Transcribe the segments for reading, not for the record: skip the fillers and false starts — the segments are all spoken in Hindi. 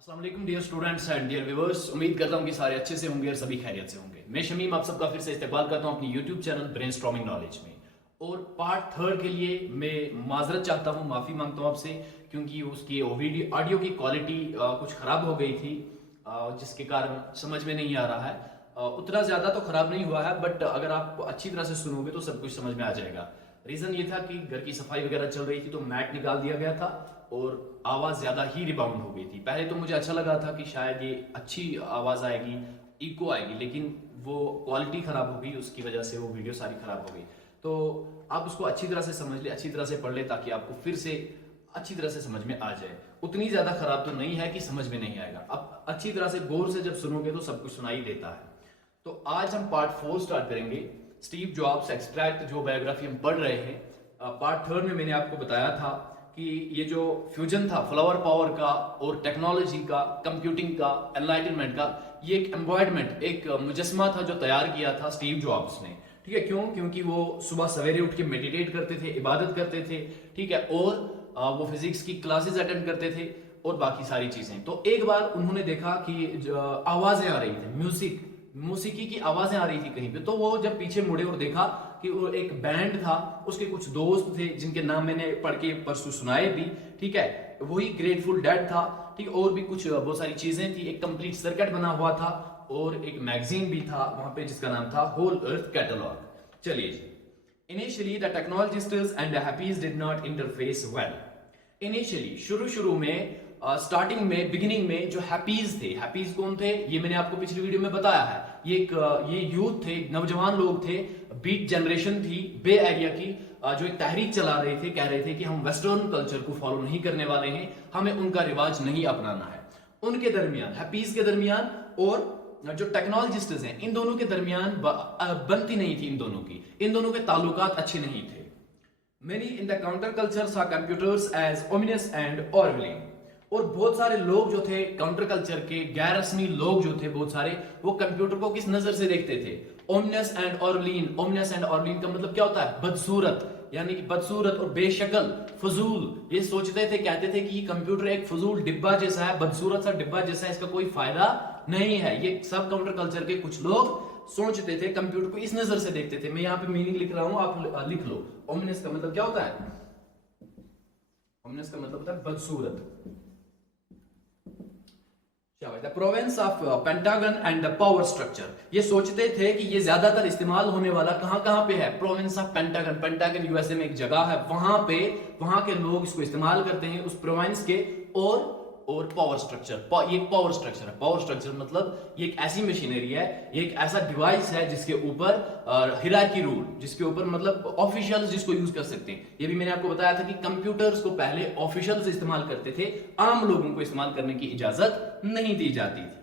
अस्सलाम वालेकुम dear students and dear viewers. उम्मीद करता हूं कि सारे अच्छे से होंगे और सभी खैरियत से होंगे। मैं शमीम आप सबका फिर से इस्तेमाल करता हूं अपनी यूट्यूब चैनल ब्रेनस्टॉर्मिंग नॉलेज में। और पार्ट थर्ड के लिए मैं माजरत चाहता हूं, माफ़ी मांगता हूं आपसे, क्योंकि उसकी वीडियो ऑडियो की क्वालिटी कुछ ख़राब हो गई थी, जिसके कारण समझ में नहीं आ रहा है। उतना ज़्यादा तो ख़राब नहीं हुआ है, बट अगर आप अच्छी तरह से सुनोगे तो सब कुछ समझ में आ जाएगा। रीज़न ये था कि घर की सफाई वगैरह चल रही थी तो मैट निकाल दिया गया था और आवाज़ ज़्यादा ही रिबाउंड हो गई थी। पहले तो मुझे अच्छा लगा था कि शायद ये अच्छी आवाज़ आएगी, इको आएगी, लेकिन वो क्वालिटी ख़राब हो गई, उसकी वजह से वो वीडियो सारी ख़राब हो गई। तो आप उसको अच्छी तरह से समझ ले, अच्छी तरह से पढ़ ले, ताकि आपको फिर से अच्छी तरह से समझ में आ जाए। उतनी ज़्यादा ख़राब तो नहीं है कि समझ में नहीं आएगा। अब अच्छी तरह से गौर से जब सुनोगे तो सब कुछ सुनाई देता है। तो आज हम पार्ट 4 स्टार्ट करेंगे। स्टीव जॉब्स एक्सट्रैक्ट जो बायोग्राफी हम पढ़ रहे हैं, पार्ट 3 में मैंने आपको बताया था कि ये जो फ्यूजन था फ्लावर पावर का और टेक्नोलॉजी का, कंप्यूटिंग का, एनलाइटनमेंट का, ये एक एम्बॉयडमेंट, एक मुजस्मा था जो तैयार किया था स्टीव जॉब्स ने। ठीक है, क्यों? क्योंकि वो सुबह सवेरे उठ के मेडिटेट करते थे, इबादत करते थे, ठीक है, और वो फिजिक्स की क्लासेस अटेंड करते थे और बाकी सारी चीजें। तो एक बार उन्होंने देखा कि आवाजें आ रही थी, मौसीकी की आवाजें आ रही थी कहीं पे। तो वो जब पीछे मुड़े और देखा कि वो एक बैंड था, उसके कुछ दोस्त थे जिनके नाम मैंने पढ़ के परसों सुनाए भी, ठीक है, वही ग्रेटफुल डेड था, ठीक, और भी कुछ बहुत सारी चीजें थी। एक कंप्लीट सर्किट बना हुआ था और एक मैगजीन भी था वहां पे जिसका नाम था होल अर्थ कैटलॉग। चलिए जी। Initially the technologists and the hippies did not interface well. Initially शुरू में स्टार्टिंग में, बिगिनिंग में जो हैप्पीज थे, हैप्पीज कौन थे ये मैंने आपको पिछली वीडियो में बताया है। ये यूथ थे, नौजवान लोग थे, बीट जनरेशन थी बे एरिया की, जो एक तहरीक चला रहे थे, कह रहे थे कि हम वेस्टर्न कल्चर को फॉलो नहीं करने वाले हैं, हमें उनका रिवाज नहीं अपनाना है। उनके दरमियान, हैप्पीज के दरमियान और जो टेक्नोलॉजिस्ट्स हैं, इन दोनों के दरमियान बनती नहीं थी, इन दोनों के ताल्लुकात अच्छे नहीं थे। Many in the counterculture saw computers as ominous and orwelling। और बहुत सारे लोग जो थे काउंटर कल्चर के, गैर रस्मी लोग जो थे बहुत सारे, वो कंप्यूटर को किस नजर से देखते थे? Ominous and Orwellian. Ominous and Orwellian का मतलब क्या होता है? बदसूरत, यानी कि बदसूरत और बेशक्ल, फजूल। ये सोचते थे, कहते थे कि ये कंप्यूटर एक फजूल डिब्बा जैसा है, बदसूरत सा डिब्बा जैसा है, इसका कोई फायदा नहीं है। ये सब काउंटर कल्चर के कुछ लोग सोचते थे, कंप्यूटर को इस नजर से देखते थे। मैं यहाँ पे मीनिंग लिख रहा हूं, आप लिख लो। ओमिनस का मतलब क्या होता है? ओमिनस का मतलब होता है बदसूरत। The Provence of pentagon and the power structure. ये सोचते थे कि ये ज्यादातर इस्तेमाल होने वाला कहां पे है? Provence of pentagon. Pentagon USA में एक जगह है, वहां के लोग इसको इस्तेमाल करते हैं, उस प्रोवेंस के। और पावर स्ट्रक्चर, ये पावर स्ट्रक्चर है। पावर स्ट्रक्चर मतलब ये एक ऐसी मशीनरी है, ये एक ऐसा डिवाइस है जिसके ऊपर हिरार्की रूल, जिसके ऊपर मतलब ऑफिशियल्स जिसको यूज कर सकते हैं। ये भी मैंने आपको बताया था कि कंप्यूटर्स को पहले ऑफिशियल्स इस्तेमाल करते थे, आम लोगों को इस्तेमाल करने की इजाजत नहीं दी जाती थी।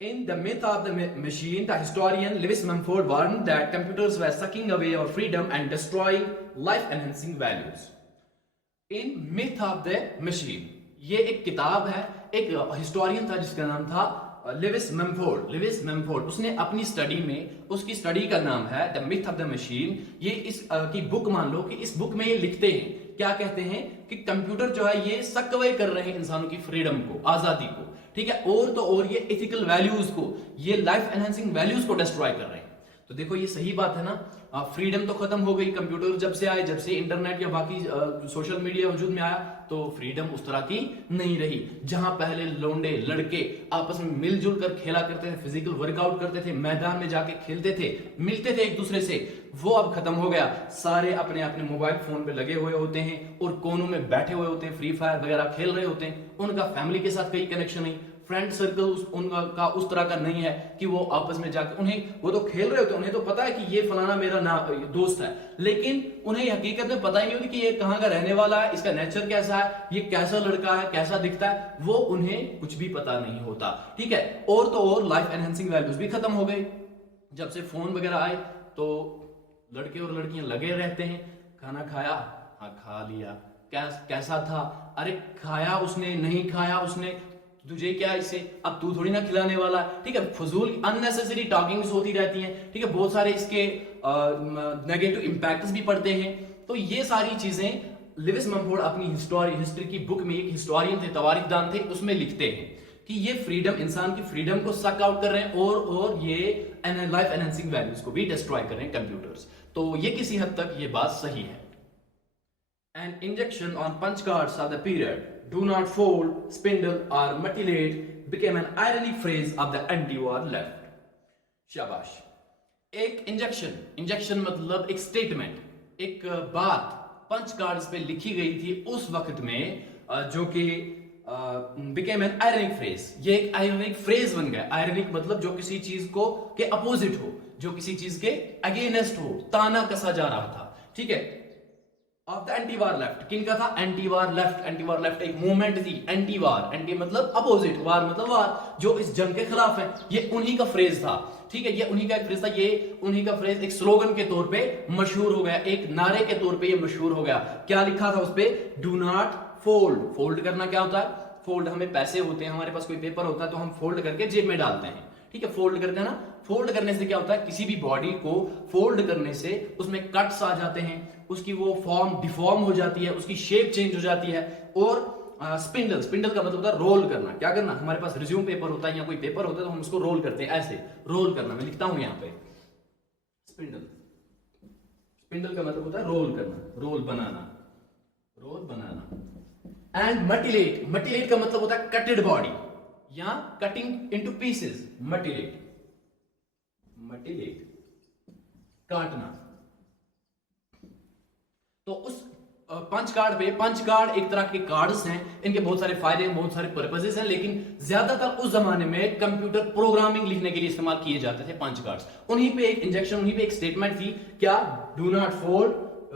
In the myth of the machine, the historian Lewis Mumford warned that computers were sucking away our freedom and destroying life-enhancing values. In myth of the machine, ये एक किताब है, एक हिस्टोरियन था जिसका नाम था लिविस मेमफोर्ड। उसने अपनी स्टडी में, उसकी स्टडी का नाम है the myth of the machine. ये इस की बुक मान लो कि इस बुक में ये लिखते हैं, क्या कहते हैं कि कंप्यूटर जो है ये सक अवे कर रहे हैं इंसानों की फ्रीडम को, आजादी को, ठीक है, और तो और ये एथिकल वैल्यूज को, ये लाइफ एनहांसिंग वैल्यूज को डिस्ट्रॉय कर रहे हैं। तो देखो ये सही बात है ना। फ्रीडम तो खत्म हो गई कंप्यूटर जब से आए, जब से इंटरनेट या बाकी सोशल मीडिया वजूद में आया, तो फ्रीडम उस तरह की नहीं रही। जहां पहले लौंडे लड़के आपस में मिलजुल कर खेला करते थे, फिजिकल वर्कआउट करते थे, मैदान में जाके खेलते थे, मिलते थे एक दूसरे से, वो अब खत्म हो गया। सारे अपने अपने मोबाइल फोन पे लगे हुए होते हैं और कोनों में बैठे हुए होते हैं, फ्री फायर वगैरह खेल रहे होते हैं। उनका फैमिली के साथ कोई कनेक्शन नहीं, फ्रेंड सर्कल उनका उस तरह का नहीं है कि वो आपस में जाकर, उन्हें वो तो खेल रहे होते हैं, उन्हें तो पता है कि ये फलाना मेरा दोस्त है, लेकिन उन्हें हकीकत में पता ही नहीं होती कि ये कहाँ का रहने वाला है, इसका नेचर कैसा है, ये कैसा लड़का है, कैसा दिखता है, वो उन्हें कुछ भी पता नहीं होता। ठीक है, और तो और लाइफ एनहांसिंग वैल्यूज भी खत्म हो गई। जब से फोन वगैरह आए तो लड़के और लड़कियां लगे रहते हैं, खाना खाया, हाँ खा लिया, कैसा था, अरे खाया उसने, नहीं खाया उसने, तुझे क्या इससे, अब तू थोड़ी ना खिलाने वाला है। ठीक है, फजूल अननेसेसरी टॉकिंग्स होती रहती हैं, ठीक है, बहुत सारे इसके नेगेटिव इंपैक्ट्स भी पड़ते हैं। तो ये सारी चीजें लिविस मम्फोर्ड अपनी हिस्ट्री की बुक में, एक हिस्टोरियन थे, तवारीखदान थे, उसमें लिखते हैं कि ये फ्रीडम, इंसान की फ्रीडम को सक आउट कर रहे हैं और ये लाइफ एनहांसिंग वैल्यूज को भी डिस्ट्रॉय कर रहे हैं कंप्यूटर्स। तो ये किसी हद तक ये बात सही है। An injection on punch cards of the period, do not fold, spindle or mutilate, became an ironic phrase of the anti-war left. शाबाश। एक इंजेक्शन मतलब एक स्टेटमेंट, एक बात पंच कार्ड्स पे लिखी गई थी उस वक्त में, जो कि became an ironic phrase, ये एक आयरनिक फ्रेज बन गया। आयरनिक मतलब जो किसी चीज को के अपोजिट हो, जो किसी चीज के अगेंस्ट हो, ताना कसा जा रहा था, ठीक है। Of the anti war left, किनका था? एंटी वार लेफ्ट। एंटी वार लेफ्ट एक मूवमेंट थी, एंटी वार, एंटी मतलब अपोजिट, वार मतलब वार, जो इस जंग के खिलाफ है। ये उन्हीं का फ्रेज था, ठीक है, ये उन्हीं का एक फ्रेज था, ये उन्हीं का फ्रेज एक स्लोगन के तौर पे मशहूर हो गया, एक नारे के तौर पे ये मशहूर हो गया। क्या लिखा था उस पे? Do not fold. फोल्ड करना क्या होता है? फोल्ड, हमें पैसे होते हैं, हमारे पास कोई पेपर होता है तो हम फोल्ड करके जेब में डालते हैं, ठीक है, फोल्ड करके ना। फोल्ड करने से क्या होता है? किसी भी बॉडी को फोल्ड करने से उसमें कट्स आ जाते हैं, उसकी वो फॉर्म डिफॉर्म हो जाती है, उसकी शेप चेंज हो जाती है। और स्पिंडल का मतलब होता है रोल करना। क्या करना? हमारे पास रिज्यूम पेपर होता है या कोई पेपर होता है तो हम उसको रोल करते हैं, ऐसे रोल करना। मैं लिखता हूं यहां पे स्पिंडल का मतलब होता है रोल करना, रोल बनाना। एंड मटिलेट का मतलब होता है कटेड बॉडी या कटिंग इनटू पीसेस। मटिलेट काटना। तो उस पंच कार्ड पे, पंच कार्ड एक तरह के कार्ड्स हैं, इनके बहुत सारे फायदे हैं, बहुत सारे पर्पसेस हैं, लेकिन ज्यादातर उस जमाने में कंप्यूटर प्रोग्रामिंग लिखने के लिए इस्तेमाल किए जाते थे पंच कार्ड्स। उन्हीं पे एक इंजेक्शन, उन्हीं पे एक स्टेटमेंट थी, क्या? डू नॉट फोल्ड,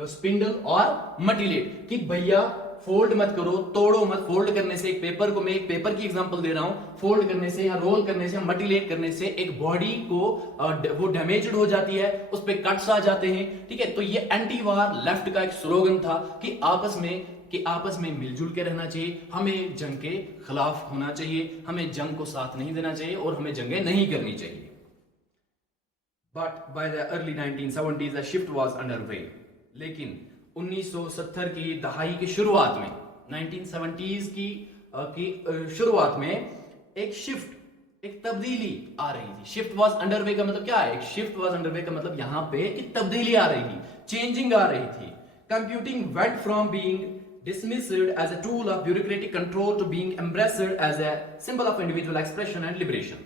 स्पिंडल और मटिलेट, कि भैया फोल्ड मत करो, तोड़ो मत। फोल्ड करने से एक पेपर को, मैं एक पेपर की एग्जांपल दे रहा हूं, फोल्ड करने से या रोल करने से, मटिलेट करने से एक बॉडी को वो डैमेज्ड हो जाती है, उस पे कट्स आ जाते हैं, ठीक है। तो ये एंटी वार लेफ्ट का एक स्लोगन था कि आपस में मिलजुल के रहना चाहिए, हमें जंग के खिलाफ होना चाहिए, हमें जंग को साथ नहीं देना चाहिए और हमें जंगें नहीं करनी चाहिए। But by the early 1970s the shift was underway. लेकिन 1970 की दहाई की शुरुआत में, 1970s की शुरुआत में एक शिफ्ट, एक तब्दीली आ रही थी। शिफ्ट वाज अंडरवे का मतलब क्या है? एक शिफ्ट वाज अंडरवे का मतलब यहां पे एक तब्दीली आ रही थी, चेंजिंग आ रही थी। Computing went from being dismissed as a tool of bureaucratic control to being embraced as a symbol of individual expression and liberation।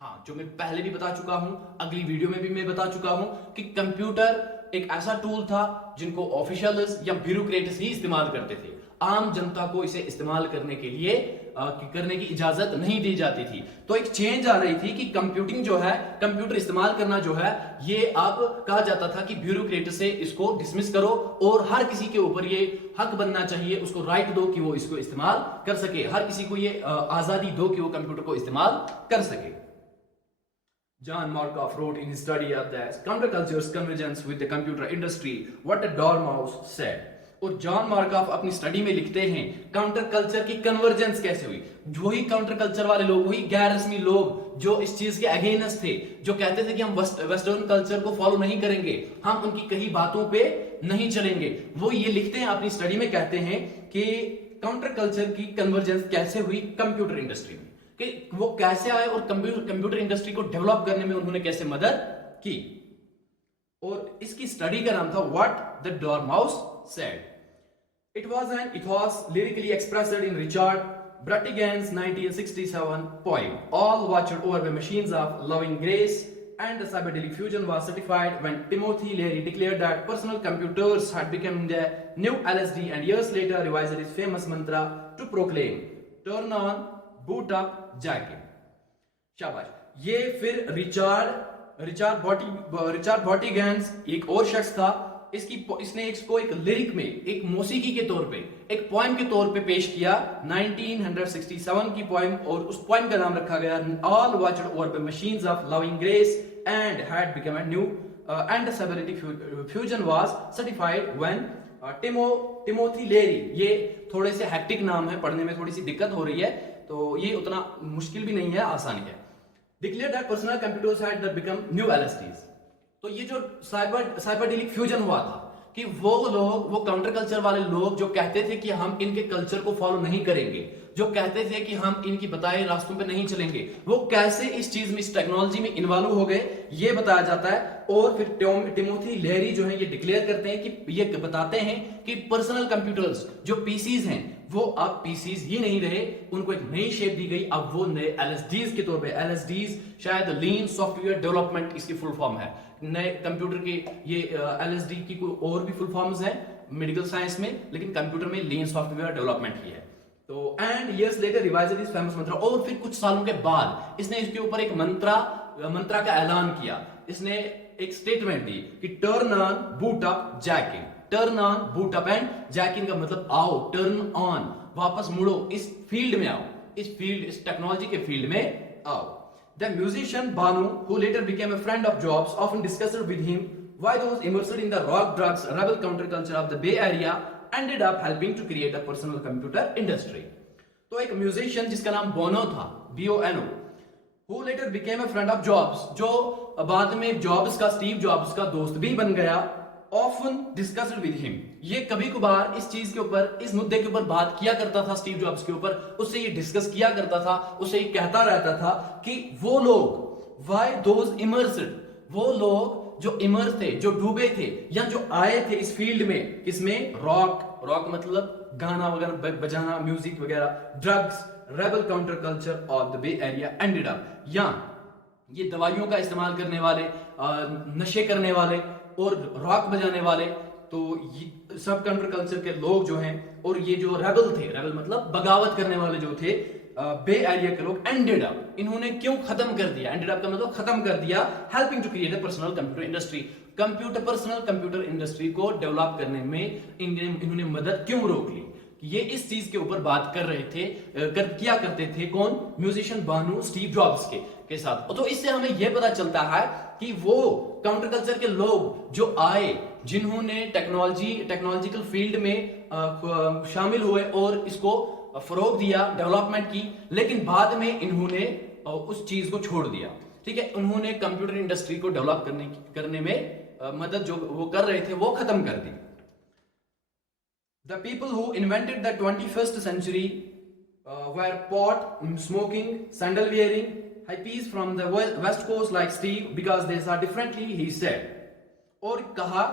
हाँ, जो मैं पहले भी बता चुका हूं, अगली वीडियो में भी मैं बता चुका हूं कि कंप्यूटर एक ऐसा टूल था जिनको ऑफिशियल्स या ब्यूरोक्रेट्स ही इस्तेमाल करते थे। आम जनता को इसे इस्तेमाल करने के लिए करने की इजाजत नहीं दी जाती थी। तो एक चेंज आ रही थी कि कंप्यूटिंग जो है, कंप्यूटर इस्तेमाल करना जो है, ये अब कहा जाता था कि ब्यूरोक्रेट से इसको डिसमिस करो और हर किसी के ऊपर ये हक बनना चाहिए, उसको राइट दो कि वो इसको इस्तेमाल कर सके, हर किसी को ये आजादी दो कि वो कंप्यूटर को इस्तेमाल कर सके। John Markoff wrote in his study of the counterculture's convergence with the computer industry what a dormouse said। और जॉन मार्कॉफ अपनी स्टडी में लिखते हैं काउंटर कल्चर की कन्वर्जेंस कैसे हुई। वही काउंटर कल्चर वाले लोग, वही गैर रस्मी लोग जो इस चीज के अगेंस्ट थे, जो कहते थे कि हम वेस्टर्न कल्चर को फॉलो नहीं करेंगे, हम उनकी कही बातों पे नहीं चलेंगे, वो ये लिखते हैं अपनी स्टडी में, कहते हैं कि काउंटर कल्चर की कन्वर्जेंस कैसे हुई कंप्यूटर इंडस्ट्री में, कि वो कैसे आए और कंप्यूटर इंडस्ट्री को डेवलप करने में उन्होंने कैसे मदद की। और इसकी स्टडी का नाम था what the dormouse said. It was an ethos lyrically expressed in Richard Brautigan's 1967 poem, All Watched Over by Machines of Loving Grace, and the psychedelic fusion was certified when Timothy Leary declared that personal computers had become the new LSD, and years later revised his famous mantra to proclaim, turn on, boot up, jack in। शाबाश। ये फिर रिचार्ड बॉटिगन्स एक और शख्स था, इसने इसको एक लिरिक में, एक मौसीकी के तौर पे, एक पोएम के तौर पे पेश किया, 1967 की पोएम, और उस पोएम का नाम रखा गया all watched over by machines of loving grace and had become a new and cybernetic fusion was certified when Timothy Leary. ये थोड़े से हेक्टिक नाम है, पढ़ने में थोड़ी सी दिक्कत हो रही है, तो ये उतना मुश्किल भी नहीं है, आसान है। Declare that personal computers had become new LSDs। तो ये जो साइबरडेलिक फ्यूजन हुआ था कि वो लोग, वो काउंटर कल्चर वाले लोग जो कहते थे कि हम इनके कल्चर को फॉलो नहीं करेंगे, जो कहते थे कि हम इनकी बताए रास्तों पे नहीं चलेंगे, वो कैसे इस चीज में, इस टेक्नोलॉजी में इन्वॉल्व हो गए, ये बताया जाता है। और फिर टिमोथी लेहरी जो है ये डिक्लेयर करते हैं कि ये बताते हैं कि पर्सनल कंप्यूटर्स जो पीसीज हैं वो अब पीसीज ही नहीं रहे, उनको एक नई शेप दी गई। अब वो नए एलएसडीज के तौर पे, एलएसडीज शायद लीन सॉफ्टवेयर डेवलपमेंट इसकी फुल फॉर्म है। नए कंप्यूटर के ये एलएसडी की कोई और भी फुल फॉर्म्स हैं मेडिकल साइंस में, लेकिन कंप्यूटर में लीन सॉफ्टवेयर डेवलपमेंट की है। तो and years later revise this famous mantra, और फिर कुछ सालों के बाद इसने इसके ऊपर एक मंत्रा का ऐलान किया। इसने एक स्टेटमेंट दी कि turn on boot up jacking, turn on boot up and jacking का मतलब आओ, टर्न ऑन, वापस मुड़ो, इस फील्ड में आओ, इस फील्ड, इस टेक्नोलॉजी के फील्ड में आओ। The musician Banu, who later became a friend of Jobs, often discussed with him why those immersed in the rock, drugs, rebel counterculture of the Bay Area ended up helping to create a personal computer industry. तो एक म्यूजिशियन जिसका नाम बोनो था, B-O-N-O, who later became a friend of Jobs, जो बाद में जॉब्स का, स्टीव जॉब्स का दोस्त भी बन गया, often discussed with him, ये कभी कभार इस चीज के ऊपर, इस मुद्दे के ऊपर बात किया करता था स्टीव जॉब्स के ऊपर, उससे ये डिस्कस किया करता था, उससे ये कहता रहता था कि वो लोग, why those immersed, वो लोग जो इमर्स थे, जो डूबे थे या जो आए थे इस फील्ड में, किसमें, रॉक मतलब गाना वगैरह बजाना, म्यूजिक वगैरह, drugs, rebel counter culture of the Bay Area ended up, या ये दवाइयों का इस्तेमाल करने वाले, नशे करने वाले और रॉक बजाने वाले, तो ये सब काउंटर कल्चर के लोग जो हैं, और ये जो रेबल थे, रेबल मतलब बगावत करने वाले जो थे, बे एरिया के लोग, एंडेड अप, इन्होंने क्यों खत्म कर दिया, एंडेड अप का मतलब खत्म कर दिया, helping to create a personal computer industry, personal computer industry को डेवलप करने में इन्होंने मदद क्यों रोक ली। ये इस चीज के ऊपर बात कर रहे थे, किया करते थे, कौन, म्यूजिशियन बानू स्टीव जॉब्स के साथ। तो इससे हमें यह पता चलता है कि वो काउंटर कल्चर के लोग जो आए, जिन्होंने टेक्नोलॉजिकल फील्ड में शामिल हुए और इसको फरोग दिया, डेवलपमेंट की, लेकिन बाद में इन्होंने उस चीज को छोड़ दिया। ठीक है, उन्होंने कंप्यूटर इंडस्ट्री को डेवलप करने में मदद जो वो कर रहे थे वो खत्म कर दी। The people who invented the 21st century were pot smoking, sandal wearing hippies from the west coast like Steve because they saw differently, he said. और कहा,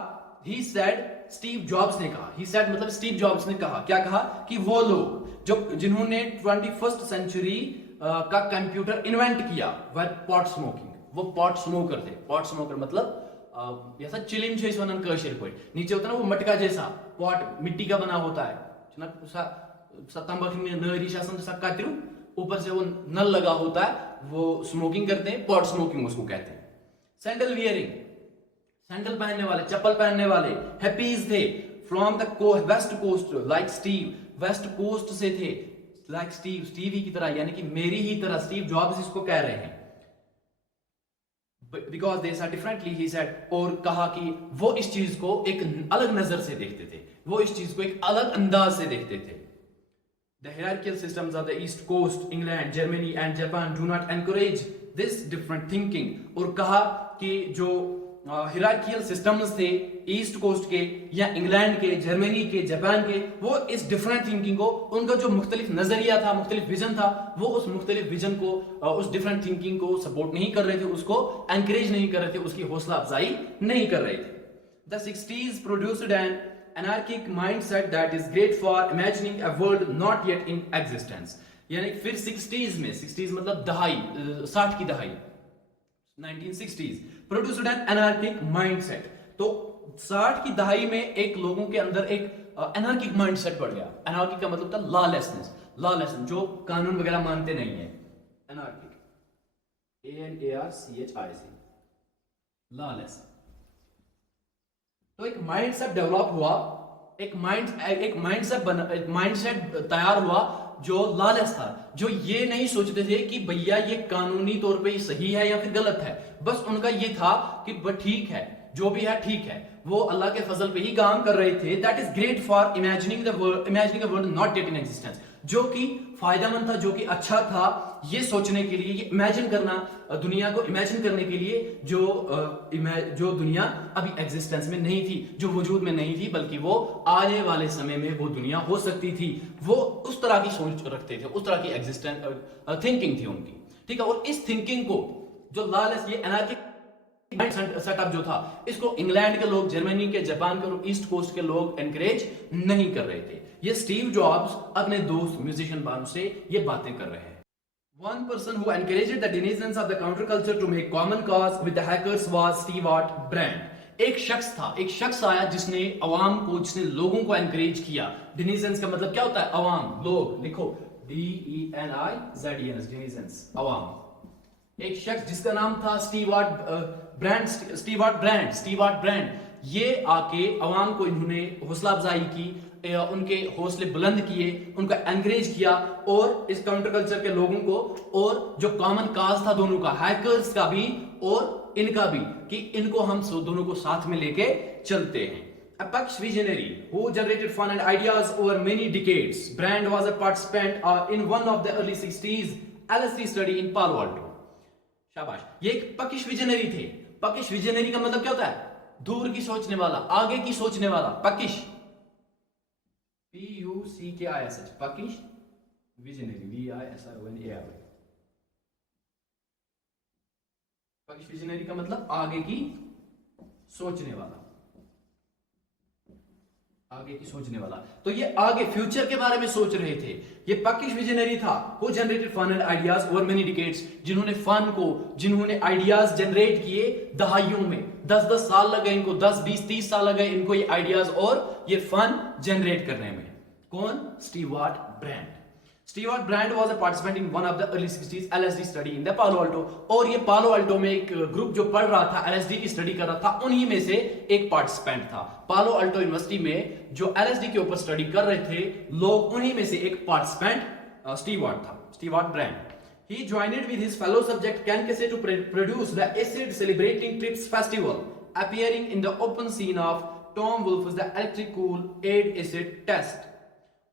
he said, स्टीव जॉब्स ने कहा, he said मतलब स्टीव जॉब्स ने कहा, क्या कहा, कि वो लोग जो जिन्होंने 21st सेंचुरी का कंप्यूटर इन्वेंट किया, वह पॉट स्मोकिंग, वो पॉट स्मोकर थे। पॉट स्मोकर मतलब ऐसा चिलिम छे वनन कशर कोई नीचे होता है ना, वो मटका जैसा, पॉट मिट्टी का बना होता है ना, तंबाकू में नरी शासन जैसा कातिरू, ऊपर से वो नल लगा होता है, वो स्मोकिंग करते हैं, पॉट स्मोकिंग उसको कहते हैं। सैंडल वियरिंग, सैंडल पहनने वाले, चप्पल पहनने वाले, हैप्पीज थे, from the west coast like Steve, west coast से थे, लाइक स्टीव ही की तरह, यानी कि मेरी ही तरह, स्टीव जॉब्स इसको कह रहे हैं, because they saw differently, he said, और कहा कि वो इस चीज को एक अलग नजर से देखते थे, वो इस चीज को एक अलग अंदाज से देखते थे। The hierarchical systems of the East Coast, England, Germany and Japan do not encourage this different thinking, और कहा कि जो हिरार्कियल सिस्टम्स थे ईस्ट कोस्ट के या इंग्लैंड के, जर्मनी के, जापान के, वो इस डिफरेंट थिंकिंग को, उनका जो मुख्तलिफ नजरिया था, मुख्तलिफ विजन था, वो उस मुख्तलिफ विजन को, उस डिफरेंट थिंकिंग को सपोर्ट नहीं कर रहे थे, उसको एनकरेज नहीं कर रहे थे, उसकी हौसला अफजाई नहीं कर रहे थे। The 60s produced an anarchic mindset that is great for imagining a world not yet in existence, यानी फिर 60s में, 60s मतलब दहाई, 60 की दहाई, 1960s produced N anarchic mindset. तो 60 की दहाई में एक लोगों के अंदर एक एनार्किक माइंडसेट बढ़ गया। एनार्किक का मतलब था लॉलेसनेस, लॉलेसनेस जो कानून वगैरह मानते नहीं है, एनार्किक, ANARCHIC, लॉलेस। तो एक माइंडसेट डेवलप हुआ, एक माइंडसेट तैयार हुआ जो लॉलेस था, जो ये नहीं सोचते थे कि भैया ये कानूनी तौर पे सही है या फिर गलत है, बस उनका ये था कि ठीक है, जो भी है ठीक है, वो अल्लाह के फजल पे ही काम कर रहे थे। That is great for imagining a world not yet in existence, जो कि फायदेमंद था, जो कि अच्छा था ये सोचने के लिए, ये इमेजिन करना, दुनिया को इमेजिन करने के लिए, जो दुनिया अभी एग्जिस्टेंस में नहीं थी, जो वजूद में नहीं थी, बल्कि वो आने वाले समय में वो दुनिया हो सकती थी। वो उस तरह की सोच रखते थे, उस तरह की एग्जिस्टेंस थिंकिंग थी उनकी, ठीक है। और इस थिंकिंग को जो लॉलेस, ये एनार्किक सेटअप जो था, इसको इंग्लैंड के लोग, जर्मनी के, जापान के और ईस्ट कोस्ट के लोग एनकरेज नहीं कर रहे थे। ये स्टीव जॉब्स अपने दोस्त म्यूजिशियन बानू से ये बातें कर रहे हैं। One person who encouraged the denizens of the counterculture to make common cause with the hackers was Stewart Brand. एक शख्स आया जिसने अवाम को, जिसने लोगों को एनकरेज किया। डिनीजेंस का मतलब क्या होता है? अवाम, लोग, लिखो DENIZENS, डिनीजेंस, अवाम। एक शख्स जिसका नाम था स्टीवार्ट ब्रांड, ये आके अवाम को इन्होंने हौसला अफजाई की, उनके हौसले बुलंद किए, उनका एनकरेज किया, और इस काउंटर कल्चर के लोगों को, और जो कॉमन काज था दोनों का, हैकर्स का भी और इनका भी, कि इनको हम दोनों को साथ में लेके चलते हैं। A Paksh visionary who generated fun and ideas over many decades. Brand was a participant in one of the early 60s LSD study in Palo Alto. शाबाश, ये एक पकिश विजनरी थे। पकिश विजनरी का मतलब क्या होता है? दूर की सोचने वाला, आगे की सोचने वाला, पकिश, PUCKISH, पकिश विजनरी, VISIONARY। पकिश विजनरी का मतलब आगे की सोचने वाला, आगे की सोचने वाला। तो ये आगे फ्यूचर के बारे में सोच रहे थे। ये पकिश विजनरी था, who generated fun and ideas over many decades, जिन्होंने आइडियाज जनरेट किए दहाइयों में, 10-10 साल लगे इनको, 10, 20, 30 साल लगे इनको ये आइडियाज और ये फन जनरेट करने में। कौन? Stewart Brand. Stewart Brand was a participant in one of the early 60s LSD study in the Palo Alto. और ये पालो अल्टो में एक ग्रुप जो पढ़ रहा था, LSD की स्टडी कर रहा था, उन्हीं में से एक पार्टिसिपेंट था। पालो अल्टो यूनिवर्सिटी में जो LSD के ऊपर स्टडी कर रहे थे लोग, उन्हीं में से एक पार्टिसिपेंट स्टीवार्ट था, स्टीवार्ट brand. He joined with his fellow subject Ken Kesey to produce the acid celebrating trips festival, appearing in the open scene of Tom Wolfe's The Electric Kool-Aid Acid Test।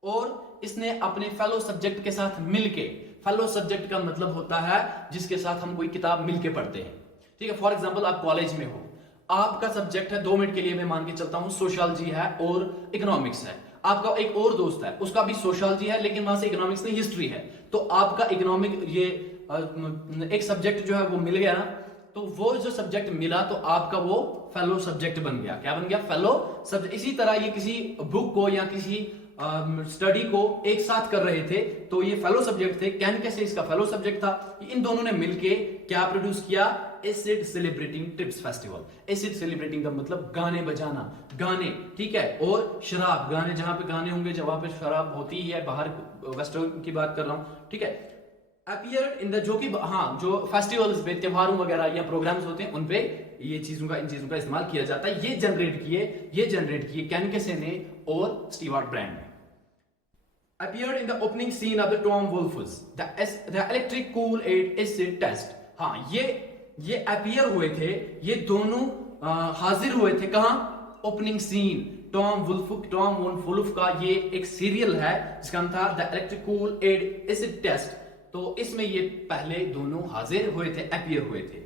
और इसने अपने फेलो सब्जेक्ट के साथ मिलके, फेलो सब्जेक्ट का मतलब होता है जिसके साथ हम कोई किताब मिलके पढ़ते हैं, ठीक है। फॉर एग्जांपल आप कॉलेज में हो, आपका सब्जेक्ट है, 2 मिनट के लिए मैं मान के चलता हूं, सोशियोलॉजी है और इकोनॉमिक्स है। आपका एक और दोस्त है, उसका भी सोशियोलॉजी है, लेकिन वहां से इकोनॉमिक्स नहीं, हिस्ट्री है। तो आपका इकोनॉमिक ये एक सब्जेक्ट जो है वो मिल गया ना, तो वो जो सब्जेक्ट मिला तो आपका वो फेलो सब्जेक्ट बन गया। क्या बन गया? Fellow subject. इसी तरह ये किसी बुक को या किसी स्टडी को एक साथ कर रहे थे, तो ये फेलो सब्जेक्ट थे। कैन कैसे इसका फेलो सब्जेक्ट था। इन दोनों ने मिलके क्या प्रोड्यूस किया? Acid celebrating trips festival. Acid celebrating का मतलब गाने बजाना, गाने, ठीक है, और शराब, गाने जहां पे गाने होंगे, जहां पे शराब होती है, बाहर वेस्टर्न की बात कर रहा हूं, ठीक है। अपीयर्ड इन द, जो कि हाँ, जो फेस्टिवल्स पे, त्योहारों वगैरह या प्रोग्राम्स होते हैं, उनपे ये चीजों का, इन चीजों का इस्तेमाल किया जाता है। ये जनरेट किए कैन कैसे ने और स्टीवार्ट ब्रांड ने। Appeared in the opening scene of the Tom Wolfe's The Electric Kool-Aid Acid Test। हाँ, ये अपीयर हुए थे, ये दोनों हाजिर हुए थे कहां? Opening scene. टॉम वुल्फ का ये एक सीरियल है जिसका नाम था the Electric Kool-Aid Acid Test. तो इसमें ये पहले दोनों हाजिर हुए थे, अपीयर हुए थे।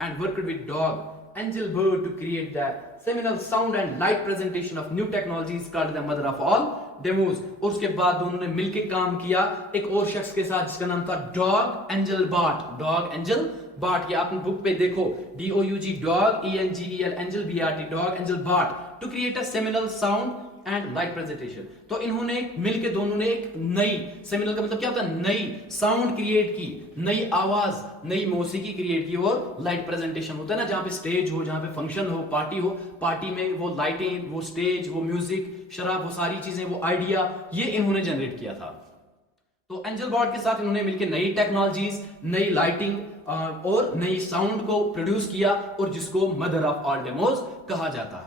And worked with Doug Engelbart to create the seminal sound and light presentation of new technologies called the Mother of All Demos. और उसके बाद दोनों ने मिलकर काम किया एक और शख्स के साथ जिसका नाम था डॉग एंजल बाट। ये आपने बुक पे देखो, DOUG, Doug, ENGEL, Engel BRT, Doug Engelbart, to create a seminal sound and light presentation. तो इन्होंने मिलके, दोनों ने एक नई, सेमिनल का मतलब क्या होता है? नई साउंड क्रिएट की, नई आवाज, नई मौसीकी क्रिएट की, और लाइट प्रेजेंटेशन होता है ना, जहां पे स्टेज हो, जहां पे फंक्शन हो, पार्टी में वो लाइटें, वो स्टेज, वो म्यूजिक, शराब, वो सारी चीजें, वो आइडिया, ये इन्होंने जनरेट किया था। तो एंजल बॉर्ड के साथ इन्होंने मिलकर नई टेक्नोलॉजीज, नई लाइटिंग और नई साउंड को प्रोड्यूस किया, और जिसको मदर ऑफ ऑल डेमोज कहा जाता है।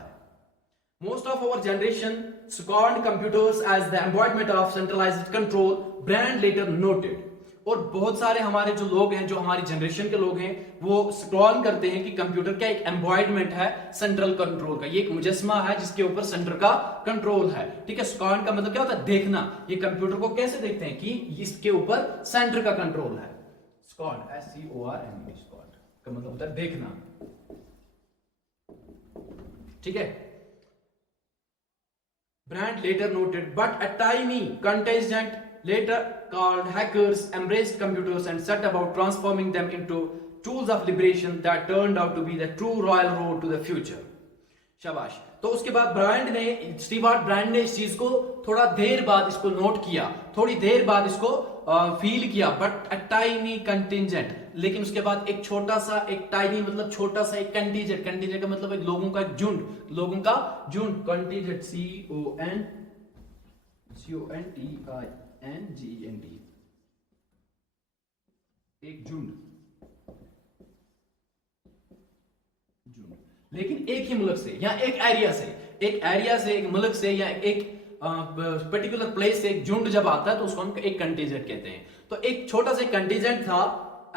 Most of our generation scorned computers as the embodiment of centralized control, Brand later noted. और बहुत सारे हमारे जो लोग हैं, जो हमारी जनरेशन के लोग हैं, वो स्क्रॉल करते हैं कि कंप्यूटर का एक एम्बॉयडमेंट है सेंट्रल कंट्रोल का, ये एक मुजस्मा है जिसके ऊपर सेंटर का कंट्रोल है। ठीक है, स्कॉन का मतलब क्या होता है? देखना। ये कंप्यूटर को कैसे देखते हैं कि इसके ऊपर सेंटर का कंट्रोल है। स्कॉन, SCORN, स्कॉन का मतलब होता है देखना। ठीक है, Brand later noted, but a tiny contingent later called hackers embraced computers and set about transforming them into tools of liberation that turned out to be the true royal road to the future. शाबाश। तो उसके बाद स्टीवार्ट ब्रांड ने इस चीज को थोड़ा देर बाद इसको नोट किया, थोड़ी देर बाद इसको फील किया, बट अ टाइनी कंटिजेंट, लेकिन उसके बाद एक छोटा सा, एक टाइनी मतलब छोटा सा, एक कंटिजेंट, कंटिजेंट का मतलब एक लोगों का झुंड, लोगों का झुंड, कंटिजेंट, CONTINGENT, एक झुंड, लेकिन एक ही मुल्क से या एक एरिया से, एक मुल्क से या एक पर्टिकुलर प्लेस से एक झुंड जब आता है तो उसको हम एक कंटीजेंट कहते हैं। तो एक छोटा सा कंटीजेंट था,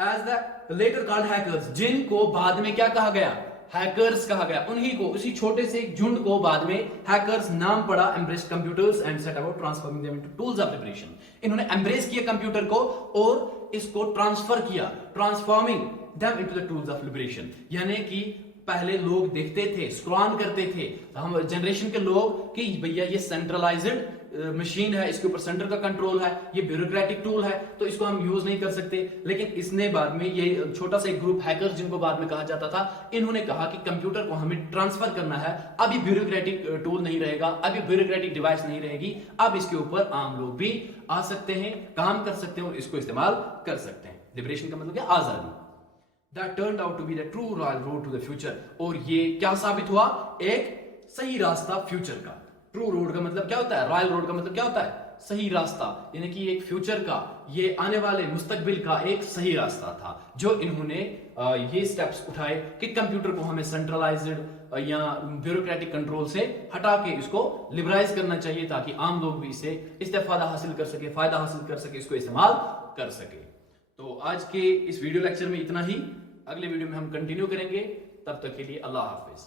as the later called hackers, जिनको बाद में क्या कहा गया? हैकर्स कहा गया। उन्हीं को, उसी छोटे से एक झुंड को बाद में हैकर्स नाम पड़ा। Embraced computers and set about transforming them into tools of liberation. इन्होंने एम्ब्रेस किया कंप्यूटर को और इसको ट्रांसफर किया, transforming them into the tools of liberation. यानी कि पहले लोग देखते थे, स्क्रॉल करते थे, हम जनरेशन के लोग कि भैया ये सेंट्रलाइज्ड मशीन है, इसके ऊपर सेंटर का कंट्रोल है, ये ब्यूरोक्रेटिक टूल है, तो इसको हम यूज नहीं कर सकते। लेकिन इसने बाद में, ये छोटा सा एक ग्रुप हैकर्स जिनको बाद में कहा जाता था, इन्होंने कहा कि कंप्यूटर को हमें ट्रांसफर करना है, अभी ब्यूरोक्रेटिक टूल नहीं रहेगा, अभी ब्यूरोक्रेटिक डिवाइस नहीं रहेगी, अब इसके ऊपर आम लोग भी आ सकते हैं, काम कर सकते हैं और इसको इस्तेमाल कर सकते हैं। लिबरेशन का मतलब क्या? आजादी। That turned out to be the true royal road to the future। और ये क्या साबित हुआ? एक सही रास्ता फ्यूचर का। ट्रू रोड का मतलब क्या होता है? रॉयल रोड का मतलब क्या होता है? सही रास्ता, यानी कि एक फ्यूचर का, ये आने वाले मुस्तकबिल का एक सही रास्ता था, जो इन्होंने ये स्टेप्स उठाए कि कंप्यूटर को हमें सेंट्रलाइज्ड या ब्यूरोक्रेटिक कंट्रोल से हटा के इसको लिबराइज करना चाहिए, ताकि आम लोग भी इससे इस्तेफादा हासिल कर सके, फायदा हासिल कर सके, इसको इस्तेमाल कर सके। तो आज के इस वीडियो लेक्चर में इतना ही। अगले वीडियो में हम कंटिन्यू करेंगे। तब तक के लिए अल्लाह हाफिज।